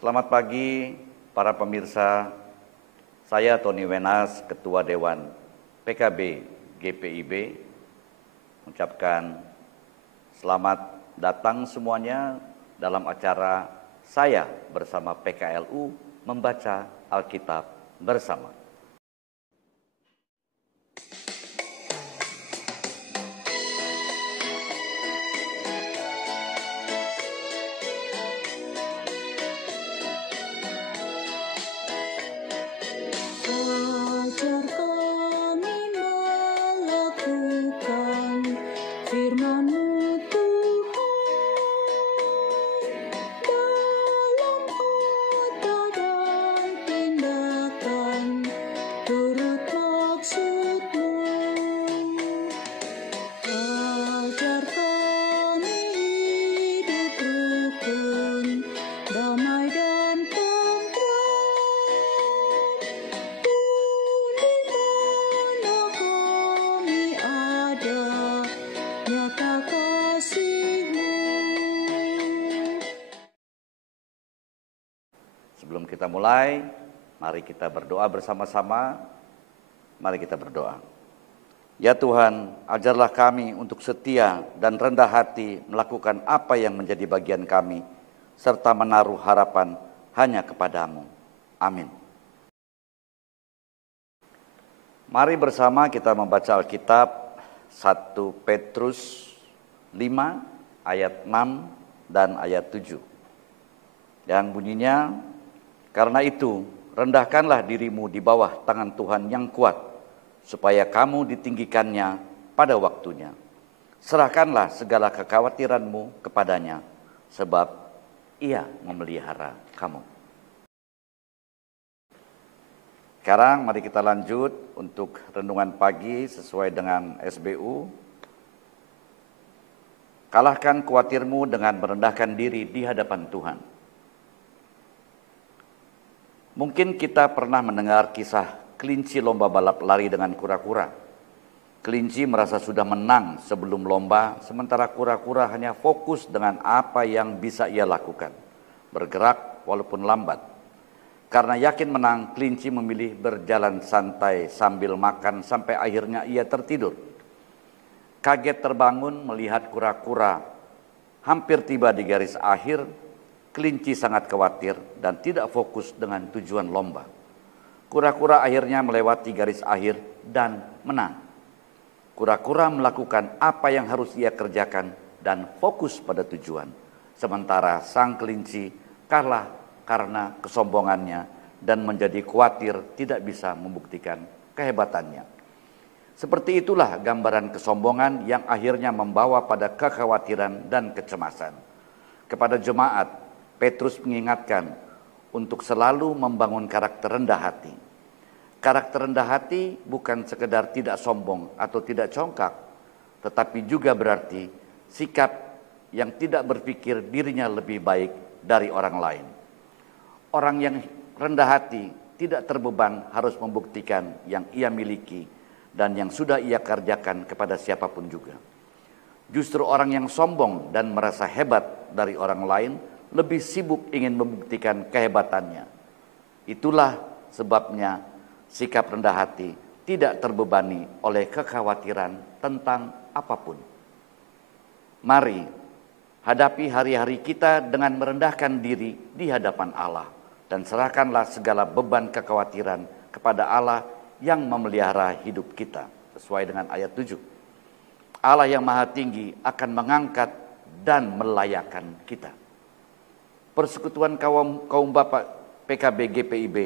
Selamat pagi para pemirsa, saya Tony Wenas, Ketua Dewan PKB GPIB, mengucapkan selamat datang semuanya dalam acara saya bersama PKLU membaca Alkitab bersama. Sebelum kita mulai, mari kita berdoa bersama-sama. Mari kita berdoa. Ya Tuhan, ajarlah kami untuk setia dan rendah hati melakukan apa yang menjadi bagian kami, serta menaruh harapan hanya kepadamu. Amin. Mari bersama kita membaca Alkitab 1 Petrus 5 ayat 6 dan ayat 7. Yang bunyinya, karena itu rendahkanlah dirimu di bawah tangan Tuhan yang kuat, supaya kamu ditinggikannya pada waktunya. Serahkanlah segala kekhawatiranmu kepadanya, sebab Ia memelihara kamu. Sekarang mari kita lanjut untuk renungan pagi sesuai dengan SBU. Kalahkan khawatirmu dengan merendahkan diri di hadapan Tuhan. Mungkin kita pernah mendengar kisah kelinci lomba balap lari dengan kura-kura. Kelinci merasa sudah menang sebelum lomba, sementara kura-kura hanya fokus dengan apa yang bisa ia lakukan, bergerak walaupun lambat. Karena yakin menang, kelinci memilih berjalan santai sambil makan sampai akhirnya ia tertidur. Kaget terbangun melihat kura-kura hampir tiba di garis akhir. Kelinci sangat khawatir dan tidak fokus dengan tujuan lomba. Kura-kura akhirnya melewati garis akhir dan menang. Kura-kura melakukan apa yang harus ia kerjakan dan fokus pada tujuan. Sementara sang kelinci kalah karena kesombongannya dan menjadi khawatir tidak bisa membuktikan kehebatannya. Seperti itulah gambaran kesombongan yang akhirnya membawa pada kekhawatiran dan kecemasan. Kepada jemaat, Petrus mengingatkan untuk selalu membangun karakter rendah hati. Karakter rendah hati bukan sekedar tidak sombong atau tidak congkak, tetapi juga berarti sikap yang tidak berpikir dirinya lebih baik dari orang lain. Orang yang rendah hati tidak terbeban harus membuktikan yang ia miliki dan yang sudah ia kerjakan kepada siapapun juga. Justru orang yang sombong dan merasa hebat dari orang lain lebih sibuk ingin membuktikan kehebatannya. Itulah sebabnya sikap rendah hati tidak terbebani oleh kekhawatiran tentang apapun. Mari hadapi hari-hari kita dengan merendahkan diri di hadapan Allah dan serahkanlah segala beban kekhawatiran kepada Allah yang memelihara hidup kita. Sesuai dengan ayat 7. Allah yang Maha Tinggi akan mengangkat dan melayakan kita. Persekutuan kaum Bapak PKB GPIB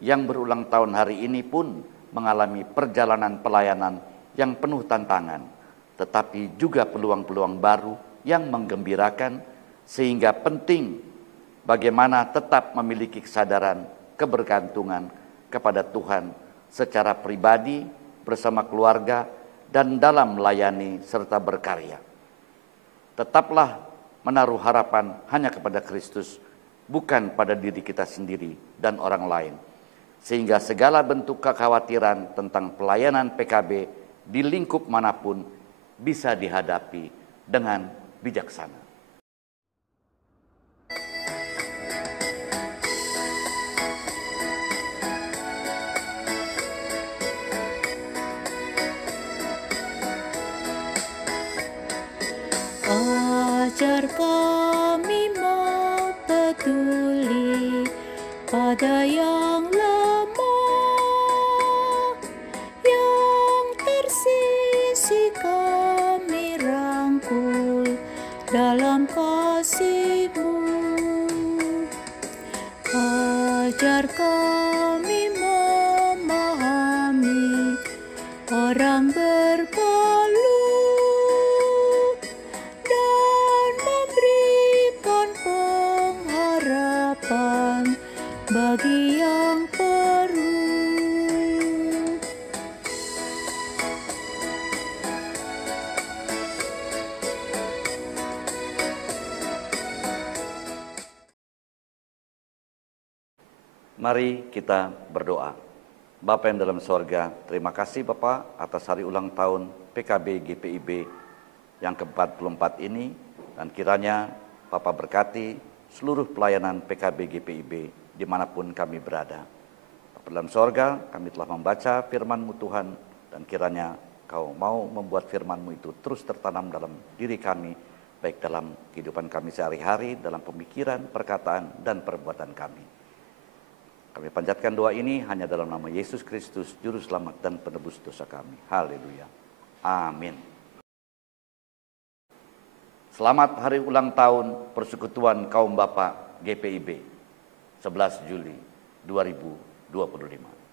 yang berulang tahun hari ini pun mengalami perjalanan pelayanan yang penuh tantangan, tetapi juga peluang-peluang baru yang menggembirakan, sehingga penting bagaimana tetap memiliki kesadaran kebergantungan kepada Tuhan secara pribadi, bersama keluarga, dan dalam melayani serta berkarya. Tetaplah menaruh harapan hanya kepada Kristus, bukan pada diri kita sendiri dan orang lain. Sehingga segala bentuk kekhawatiran tentang pelayanan PKB di lingkup manapun bisa dihadapi dengan bijaksana. Ada yang lemah, yang tersisih kami rangkul dalam kasih-Mu. Ajar kami memahami orang berpalu dan memberikan pengharapan bagi yang perlu. Mari kita berdoa. Bapa yang dalam sorga, terima kasih Bapa atas hari ulang tahun PKB GPIB yang ke-44 ini, dan kiranya Bapa berkati seluruh pelayanan PKB GPIB dimanapun kami berada. Bapa dalam sorga, kami telah membaca firman-Mu Tuhan, dan kiranya Kau mau membuat firman-Mu itu terus tertanam dalam diri kami, baik dalam kehidupan kami sehari-hari, dalam pemikiran, perkataan, dan perbuatan kami. Kami panjatkan doa ini hanya dalam nama Yesus Kristus, Juru Selamat dan Penebus dosa kami. Haleluya. Amin. Selamat hari ulang tahun Persekutuan Kaum Bapa GPIB, 11 Juli 2025.